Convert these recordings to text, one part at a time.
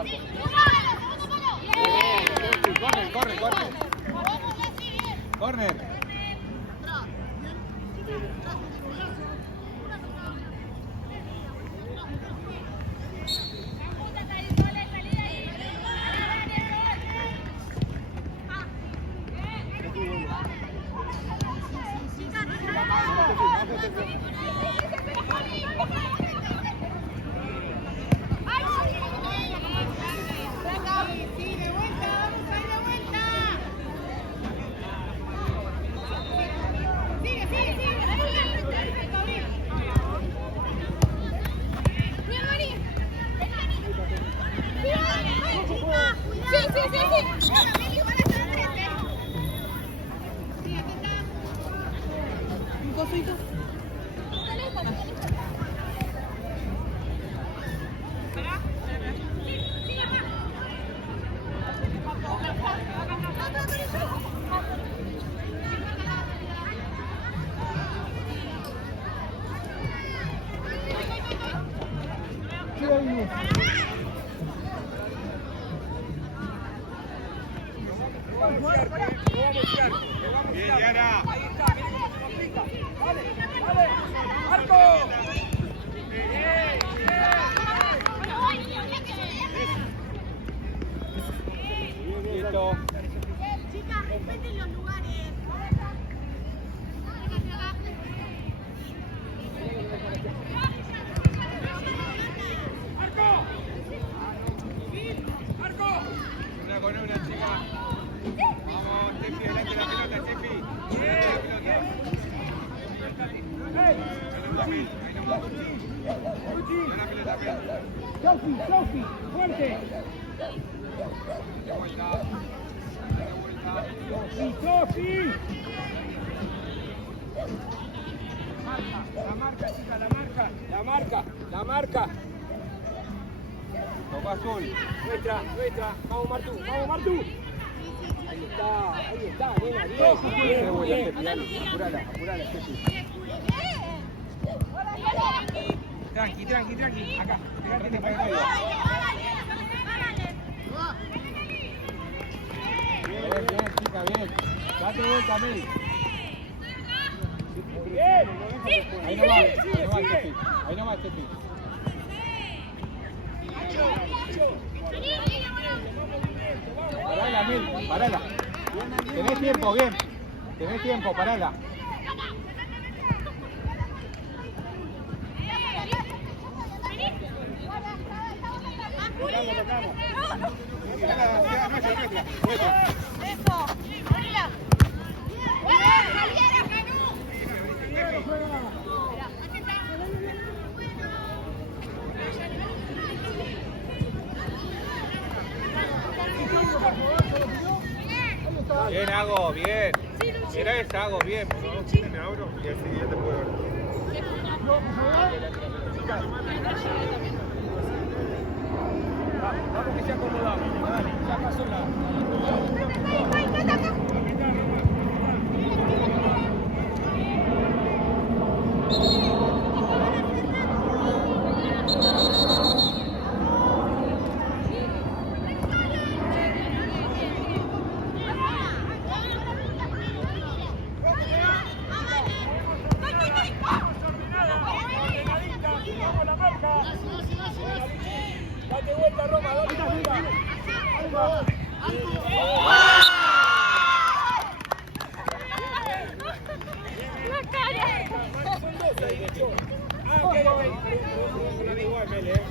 Corre. Corner. Bien, Diana. Ahí está, miren cómo se complica. Dale, Marco. Listo. Chicas, respeten los lugares. Una con una, chica. Vamos, Tefi, delante de la pelota, Tefi. Ahí nomás. La pelota, Sofi, fuerte. de vuelta. Sofi. La marca. Toca azul. Nuestra. Vamos, Martu. Ahí está, nena, bien. Apurala, Tefi. Tranqui. Acá, pegate para el medio. Bien, chica, bien. Date vuelta, Mel. Bien. Ahí nomás, Tefi. Parala, Mel, parala. Tenés tiempo, bien. Parala. Tocamos. Eso. Gorila. Bien, Hago, bien. Mirá esa, Hago, bien. Me abro y al siguiente puedo ver. Vamos que se acomodamos. Dale, ya pasó la. Date vuelta, Roma, date vuelta. La cara.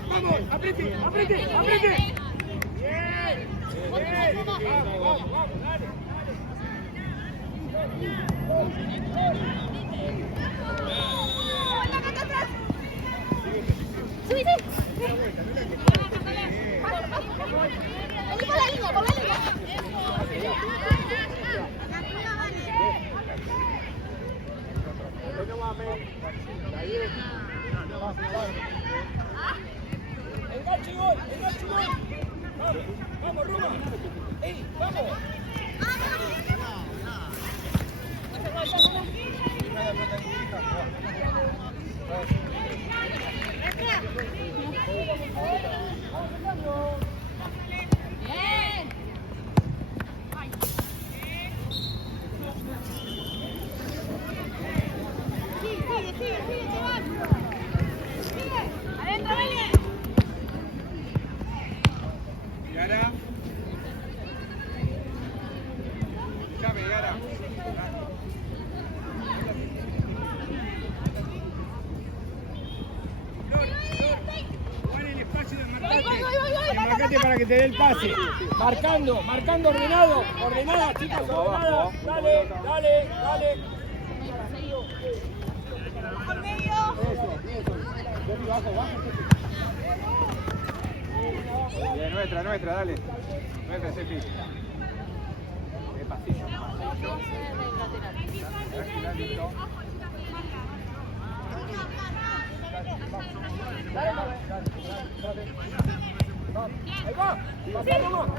Vamos, apriete. Bien. Vamos, dale. Subí. Vení por la línea. El gancho y gol. Vamos, Roma. ¡Ey, vamos! Dame, Yara. Juan el espacio de marcate. Voy. Marcate para que te dé el pase. Marcando ordenado. Ordenada, chicos, ordenada. Dale. Por medio. Bien, nuestra, dale. Nuestra, Sefi. Despacito. Tranquilo. Ahí va. Pasá nomás.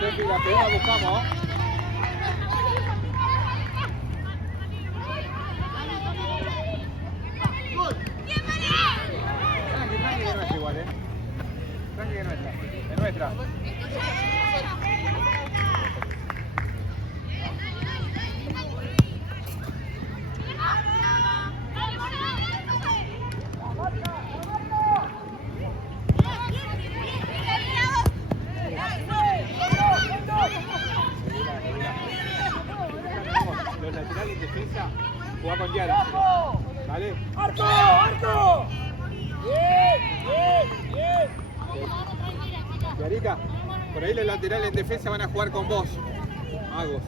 Sefi, la pegada buscamos. Tranqui, que no es igual, Tranqui que no es nuestra. Los laterales en defensa, juega con Yara. ¿Vale? ¡Arco! Bien. Yarita, por ahí los laterales en defensa van a jugar con vos. Magos.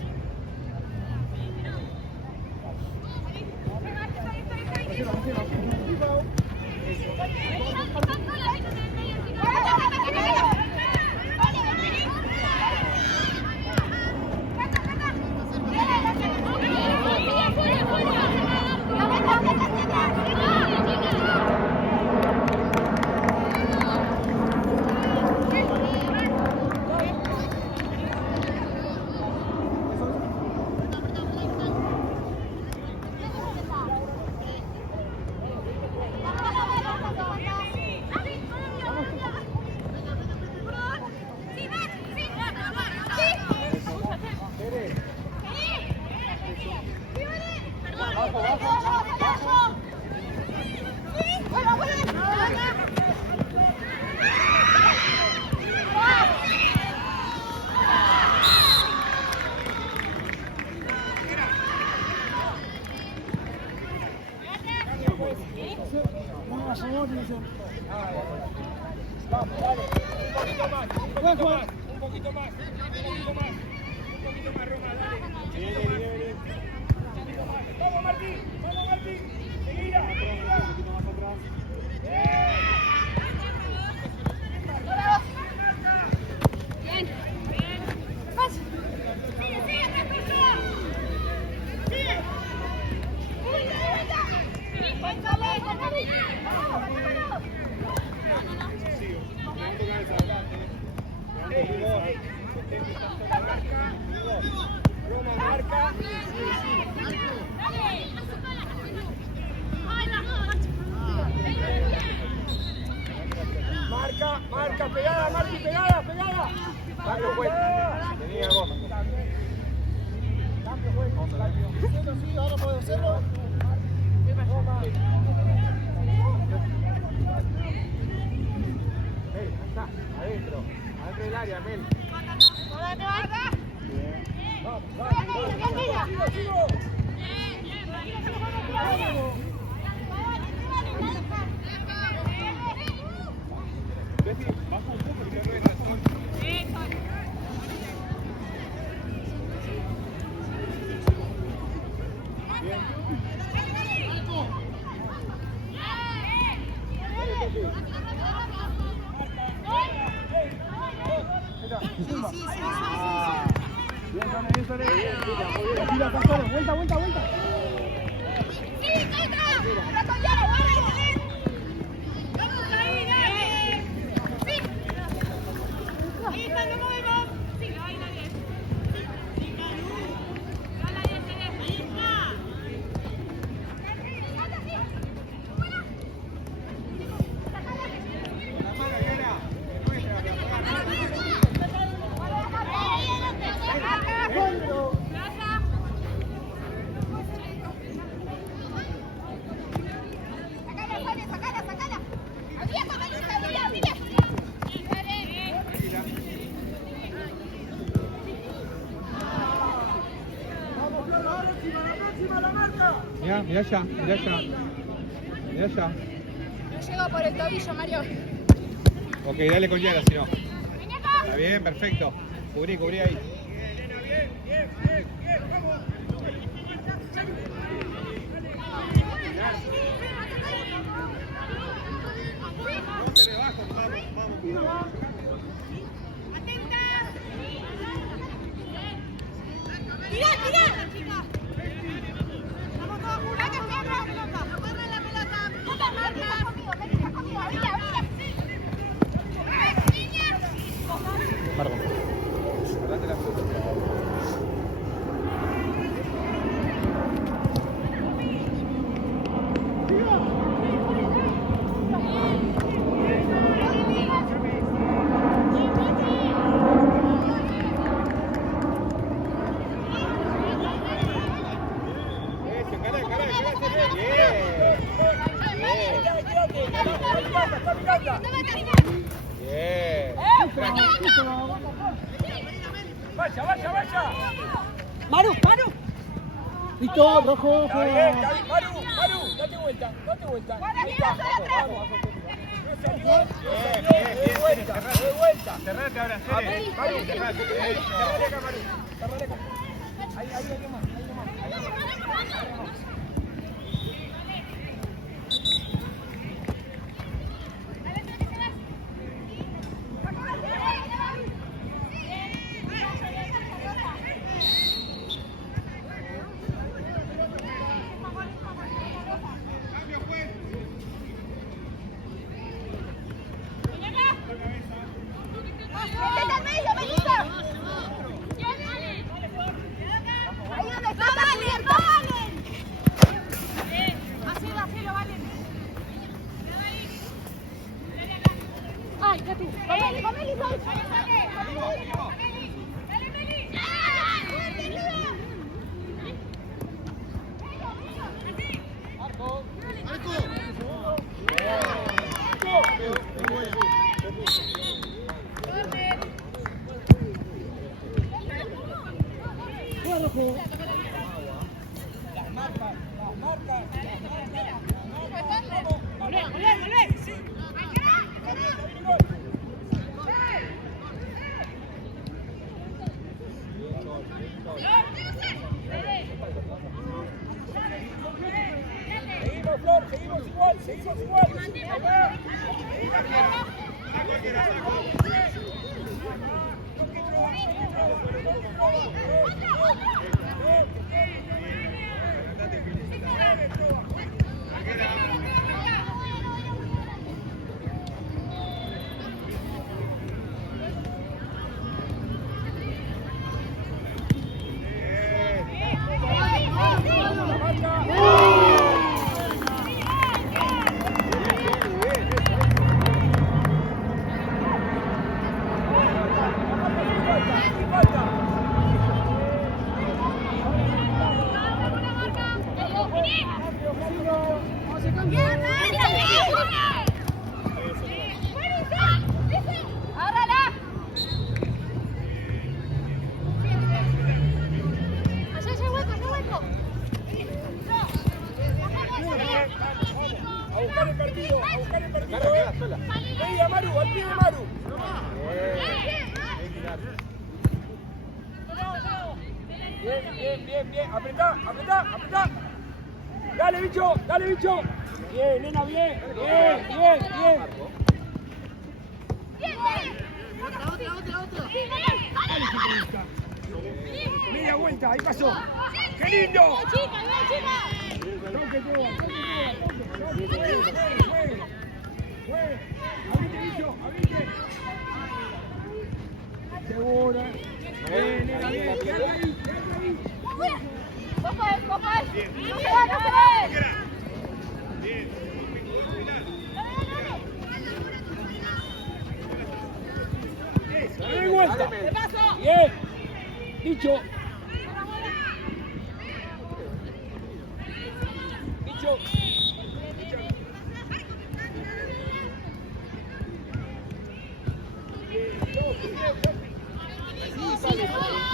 Un poquito más, Roma, dale. Bien. Vamos, Martín. Seguida. Roma marca. Marca, pegada, Marti, pegada. Cambio cuenta. Tenía vos. Cambio cuenta. Sí, ahora puedo hacerlo. Mel, está, adentro del área, Mel. Betty, baja un poco porque no es razón. Vuelta. Mirá allá, mirá allá. Mirá allá. No llego por el tobillo, Mario. Ok, dale con Yara si no. Está bien, perfecto. Cubrí ahí. ¡Tirá, tirá! Vamos todos juntos, que agarra la pelota. Agarra la pelota. No te marcas conmigo, abrí. Perdón. Adelante la pelota. Vaya. Maru. Listo, rojo. Está bien. Maru, date vuelta. De vuelta. Cerrate ahora, Maru, cerrate. cerrale acá, Maru. Ahí nomás. ¡Métete al medio, Melissa! ¡Ahí donde está! ¡Valen! Hacelo, Valen. ¡Ay, qué tú! ¡Con Meli! ¡Dale, Meli! Seguimos, Flor, seguimos igual. Venga, Maru, al pie de Maru. Bien. Apretá. Dale, bicho. Bien, nena, bien. Media vuelta, ahí pasó. ¡Qué lindo! Toque, Juegue. Abrite. Segura. Bien, nena, bien. Quédate ahí. ¡Copa! ¡No se va! ¡Dale vuelta! Bien. Bicho.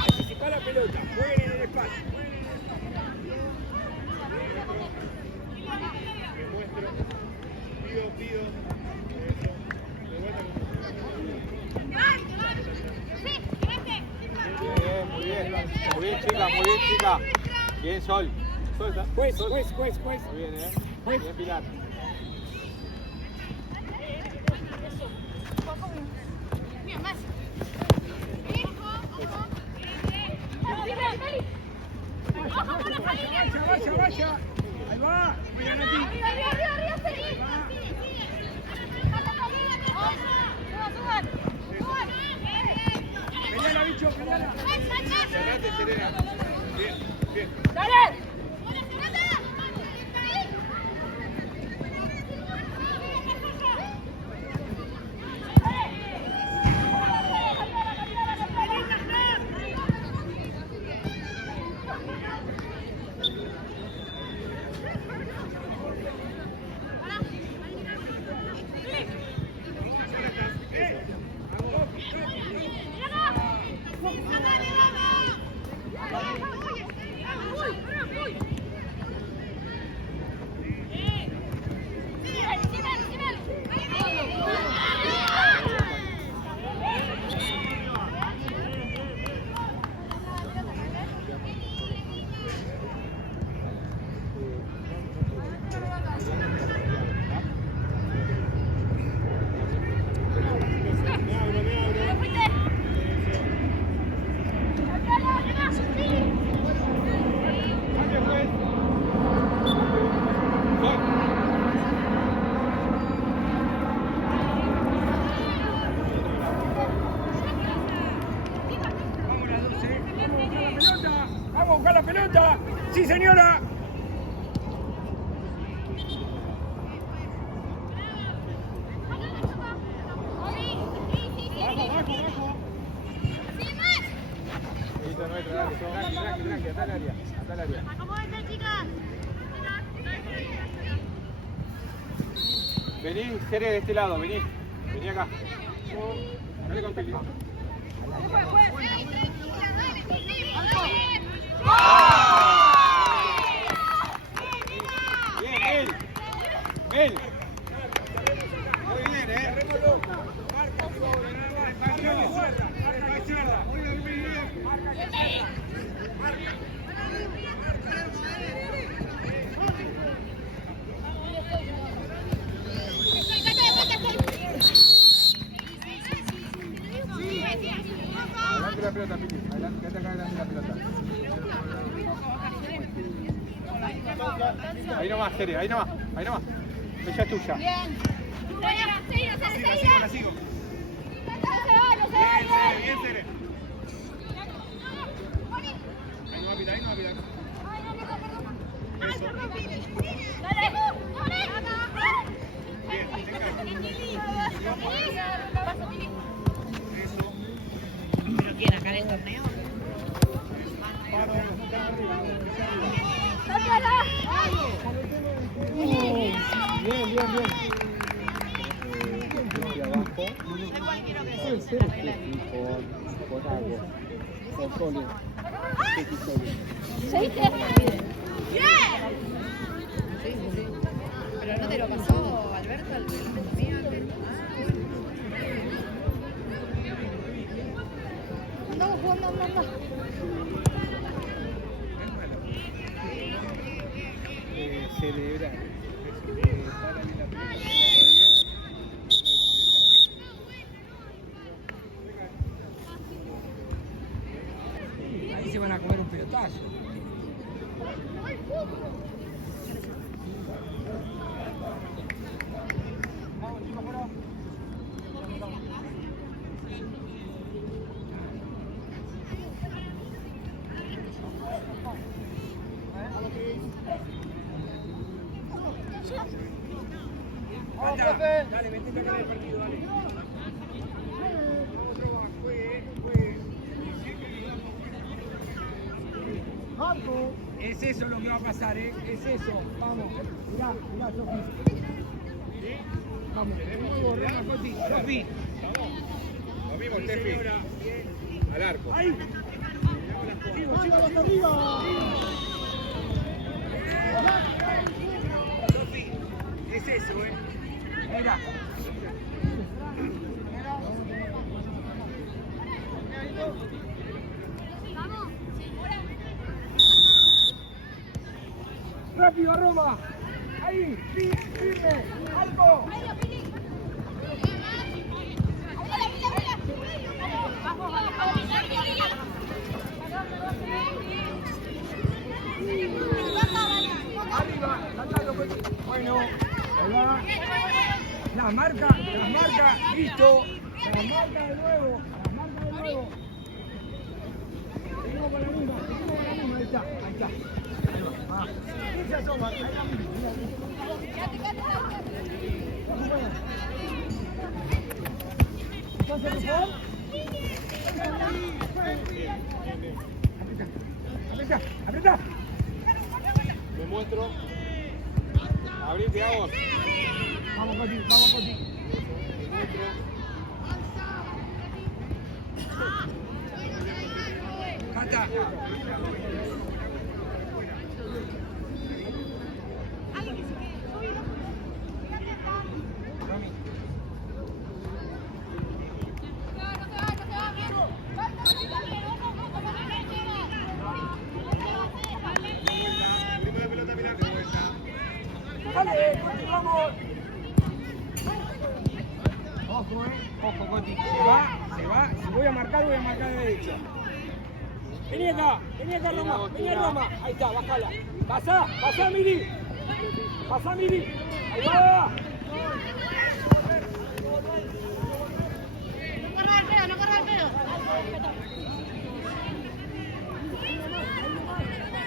Anticipa la pelota, jueguen en el espacio. Bien, chica. Bien, Sol. Suelta. Juez. Muy bien, Juez. Bien, Pilar. Bien, más. Vaya. Ahí va. Miren aquí. Peleala, bicho, peleala. Cerrate, Serena. Bien. Vamos a buscar la pelota. Sí, señora. Tranqui, hasta el área. Vení, Cere, de este lado, vení acá. Dale con Pili. Bien, Mel. Muy bien, Adelante la pelota, Pili. Adelante, quédate acá adelante la pelota. Ahí nomás, Cere, ahí nomás. Ella es tuya. Bien. La sigo. Bien, Cere. Ahí no va a pitar. ¿Pero quién acá en el torneo? Bien. Puede ser con agua. Con sólido. ¿Pero no te lo pasó Alberto? ¿El mío? Andamos jugando, Celebrar. Ahí se van a comer un pelotazo. Dale, vente a ganar el partido, dale. Vamos, Trova, juegue. Es eso lo que va a pasar, es eso. Vamos, mirá, Sofi. Vamos, de nuevo, Rema, Sofi. Lo mismo, Steffi. Al arco. Ahí. Sigo, arriba. Sofi, es eso, Mira. Rápido, Roma. Ahí, firme, alto. Arriba, saltando. Bueno, ahí va. Las marca, listo. Las marca de nuevo, Seguimos con la misma, ahí está. Esa toma, ahí la misma. ¿Estás en el fútbol? Apretá. Me muestro. Abrite, vamos. Vamos contigo. Me muestro. Cata. Dale, continuamos. Ojo, Coti. Se va. Si voy a marcar de derecha. Vení acá, Roma. Ahí está, bajala. Pasá, Miri. Ahí va. No corra el pedo.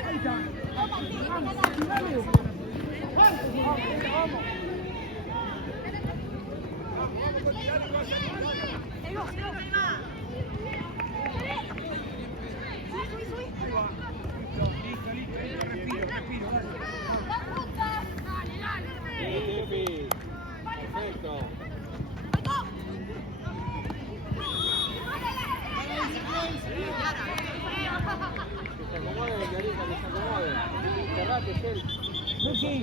Ahí está. Vamos, dale. Vamos. Perfecto. Que se acomode, Yarita, que se acomode. Cerrate, Gel. Luchi,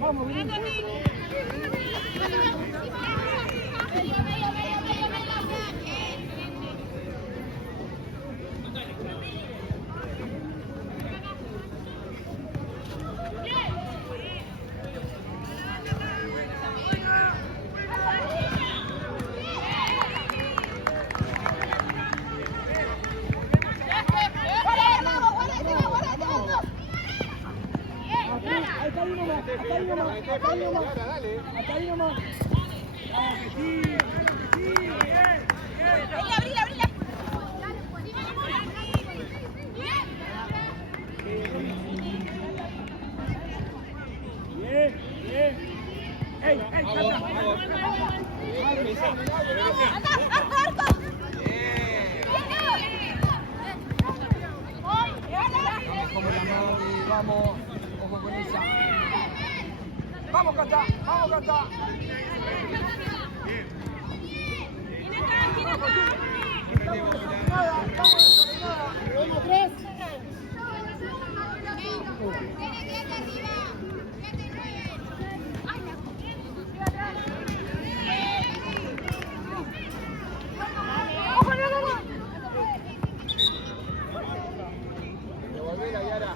vamos, vení. Acá hay uno más. Sí, bien. Abrile. Bien. Ey, Vamos, ojo con esa. Vamos, Cata. Vamos, 3. Devolvela, Yara.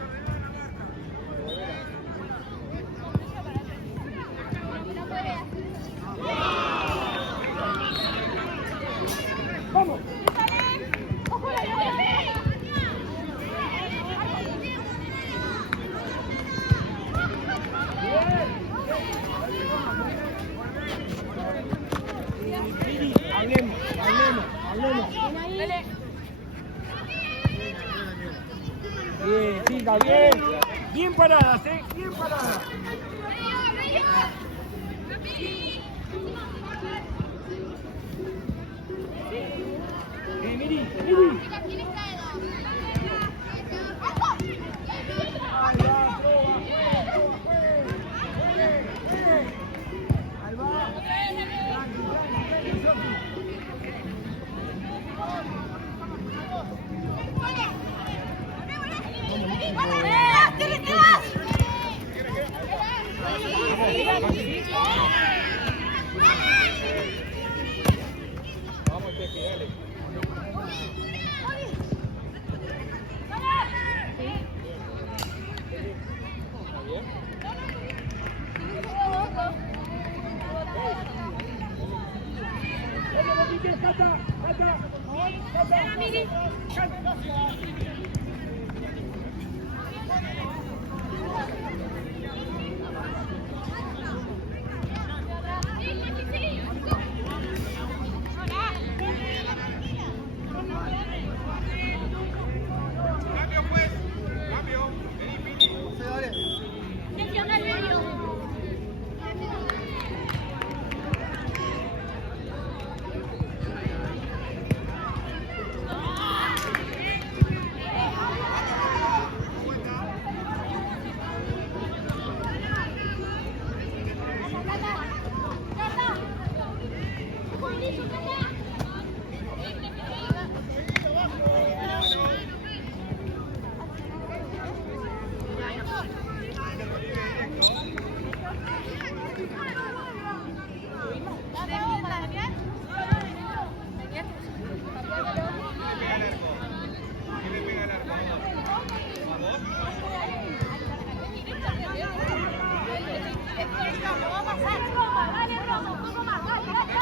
Vamos. Hablemos. Bien, chica, bien. Bien paradas, bien paradas. Miri. Ahí va. Vamos, Tefi, dale. Cata, Cata. Cata. Miri. Cambio pues. Cambio. Vení, Pini.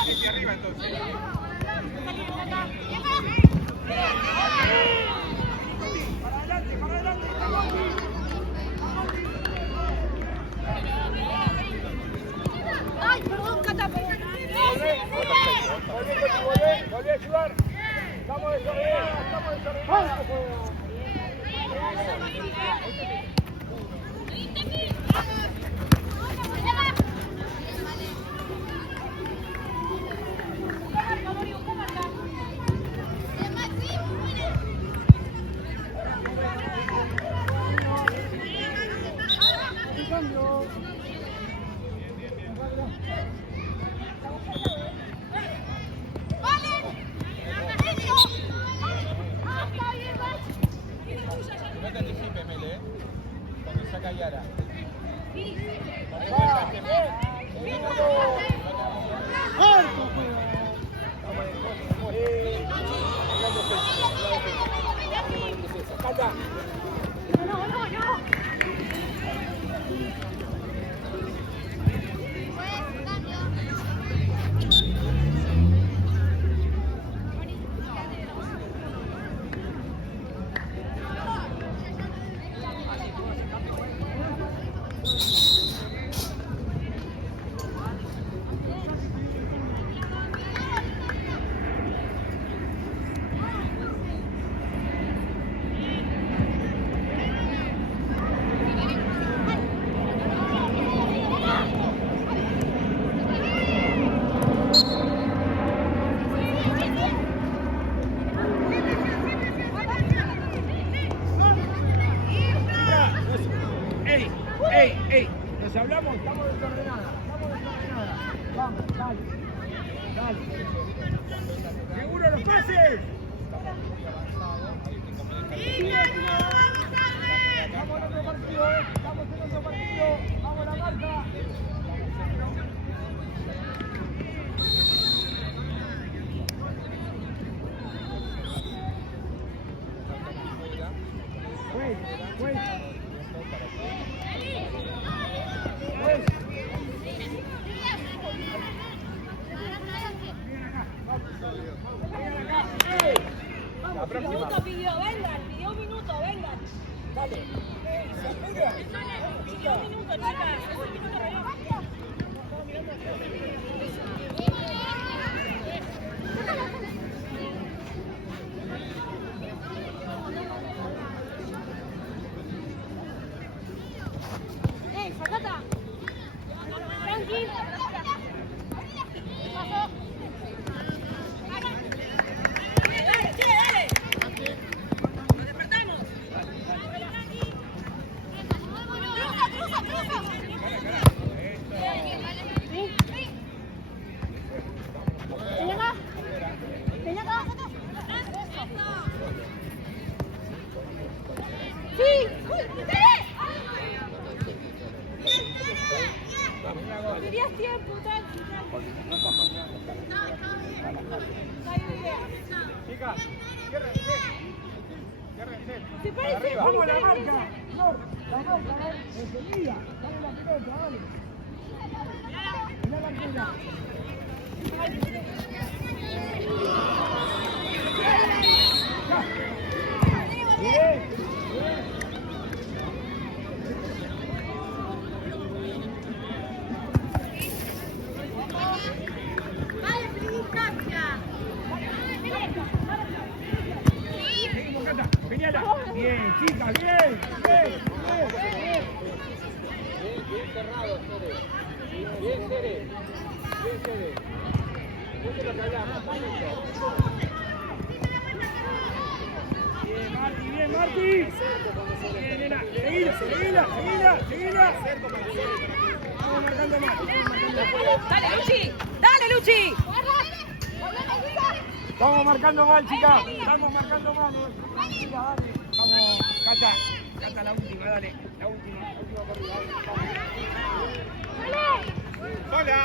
Aquí arriba entonces. Ay, perdón, Cata, perdón. Volví a ayudar. Estamos desordenados, estamos desordenados. No te anticipes, Mele, cuando saca Yara. Cata. Ey, nos hablamos, estamos desordenadas. Vamos, dale. ¿Seguro los pases? Vamos en otro partido, estamos en otro partido. Vamos a la marca. La próxima. Minuto pidió, vengan, pidió un minuto, vengan. Dale. Pidió un minuto, chicas, es un minuto reloj. Sacata. Tranquilo. Pasó. Dale, che, dale. Nos despertamos. Cruza. Ven acá. Sí. Querías tiempo, tranqui. Chicas, cierren, Se parece. Vamos a la marca. No, la marca, enseguida. Dale la pelota, dale. Mirá la pelota. chicas, bien. Bien cerrado, Cere. Bien, Cere. Eso es lo que hablamos, perfecto. Bien, Marti. Bien, nena. Seguila. Vamos marcando más. Dale, Luchi. Estamos marcando mal, chicas. Estamos marcando mal. Chicas, dale. Vamos, Cata, la última, dale. La última corrida. Sola.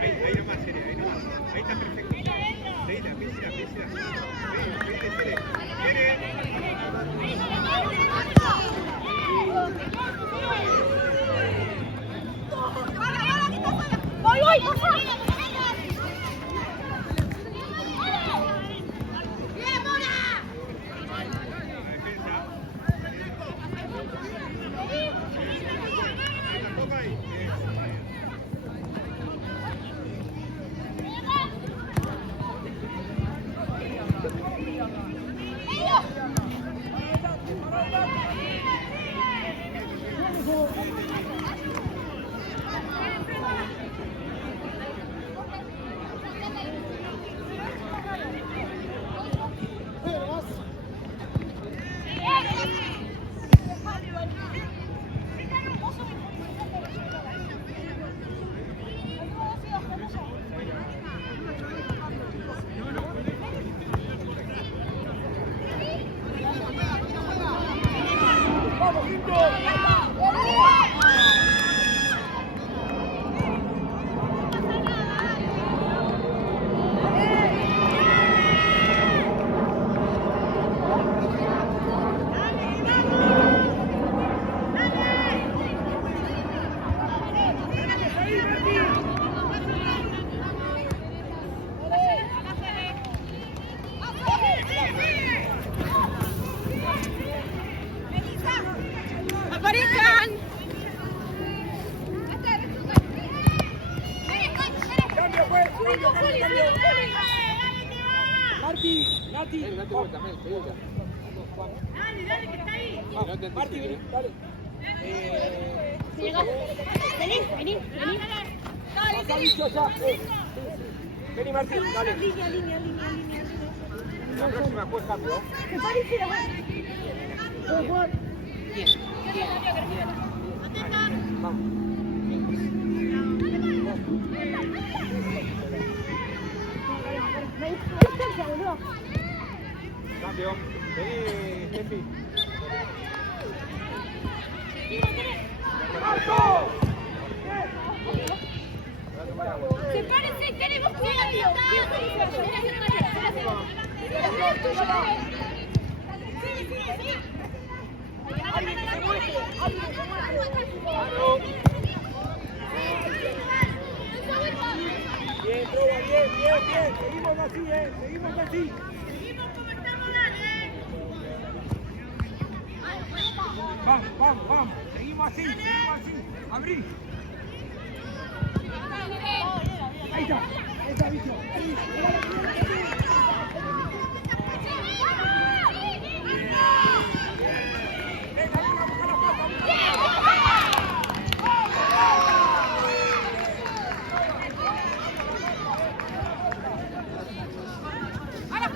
Ahí nomás, Cere, ahí nomás. Ahí está perfecto. Seguila. Voy, por favor. Bien, Mona. ¡Aparezcan! Cambio. Nati. Date vuelta, Mel, seguila. Dale, que está ahí. Vamos, Marti, vení, dale. Vení. Acá, bicho, allá. Vení, Martín, dale. Línea. La próxima fue cambio. Vamos. Cambio. Vení, Steffi. Sepárense, queremos que la Bien, Trova, bien. Seguimos así, seguimos así. Vamos. Seguimos así. Abrí. Ahí está, bicho. Ahora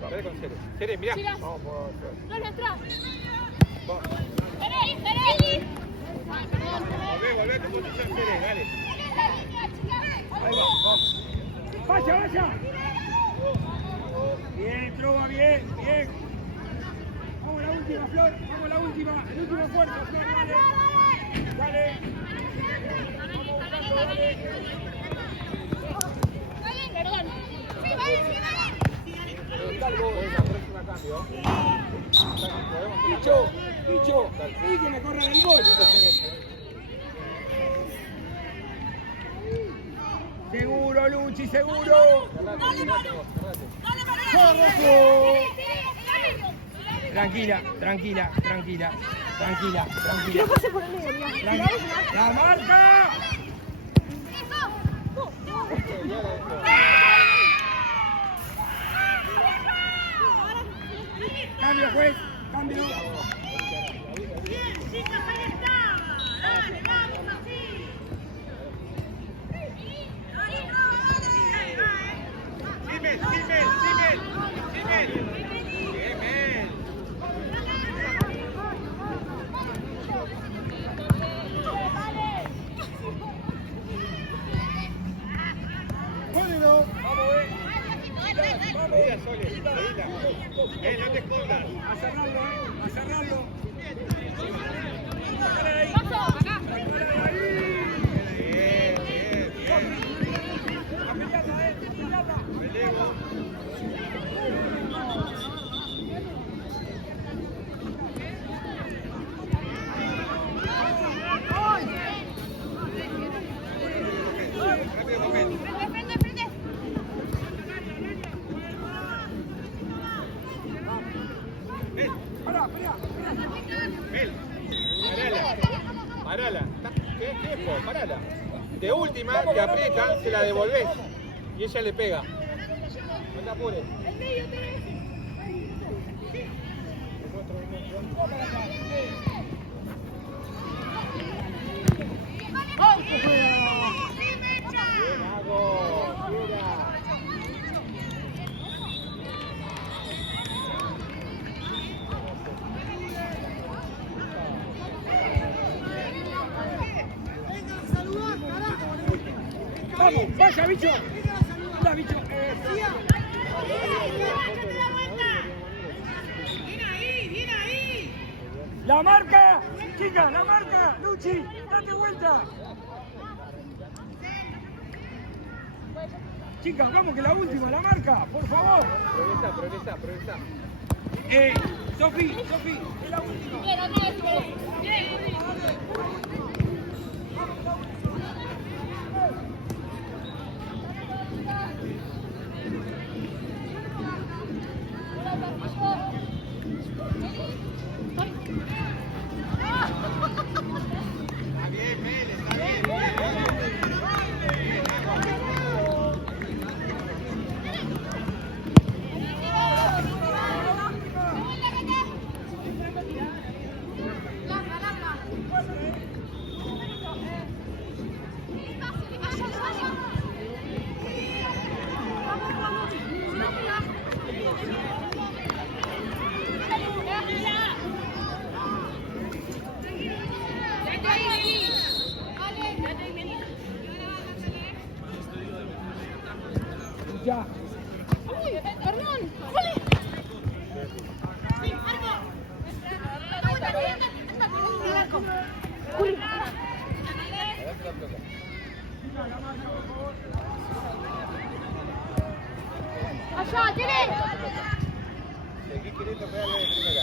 Dale con Cere. Cere, mirá. Vamos. No lo atrás. Vamos. Vení. Volvé a tu posición, Cere, dale. Ahí va, vamos. Vaya. Bien, Trova, bien. Vamos la última, Flor. Vamos la última. El último esfuerzo, Flor, dale. Vamos buscando, dale. Perdón. Sí, vale. La próxima cambio. Bicho, sí que me corran el gol. Seguro, Luchi, seguro. Tranquila. No pase por el medio, mira. ¡La marca! Cambio, juez, cambio. No te escondas. A cerrarlo. Parala. ¿Qué tiempo? Parala. De última, te aprietan, se la devolvés y ella le pega. No te apures. Bien, Hago. Vamos, vaya, bicho. Anda, bicho. La marca, chica, la marca. Luchi, date vuelta. Chicas, vamos que la última, la marca, por favor. Progresa. Sofi, es la última. Está bien, Mel, está bien. Ya. Perdón. Juli. Allá, tiene. Seguí queriendo pegarle de primera.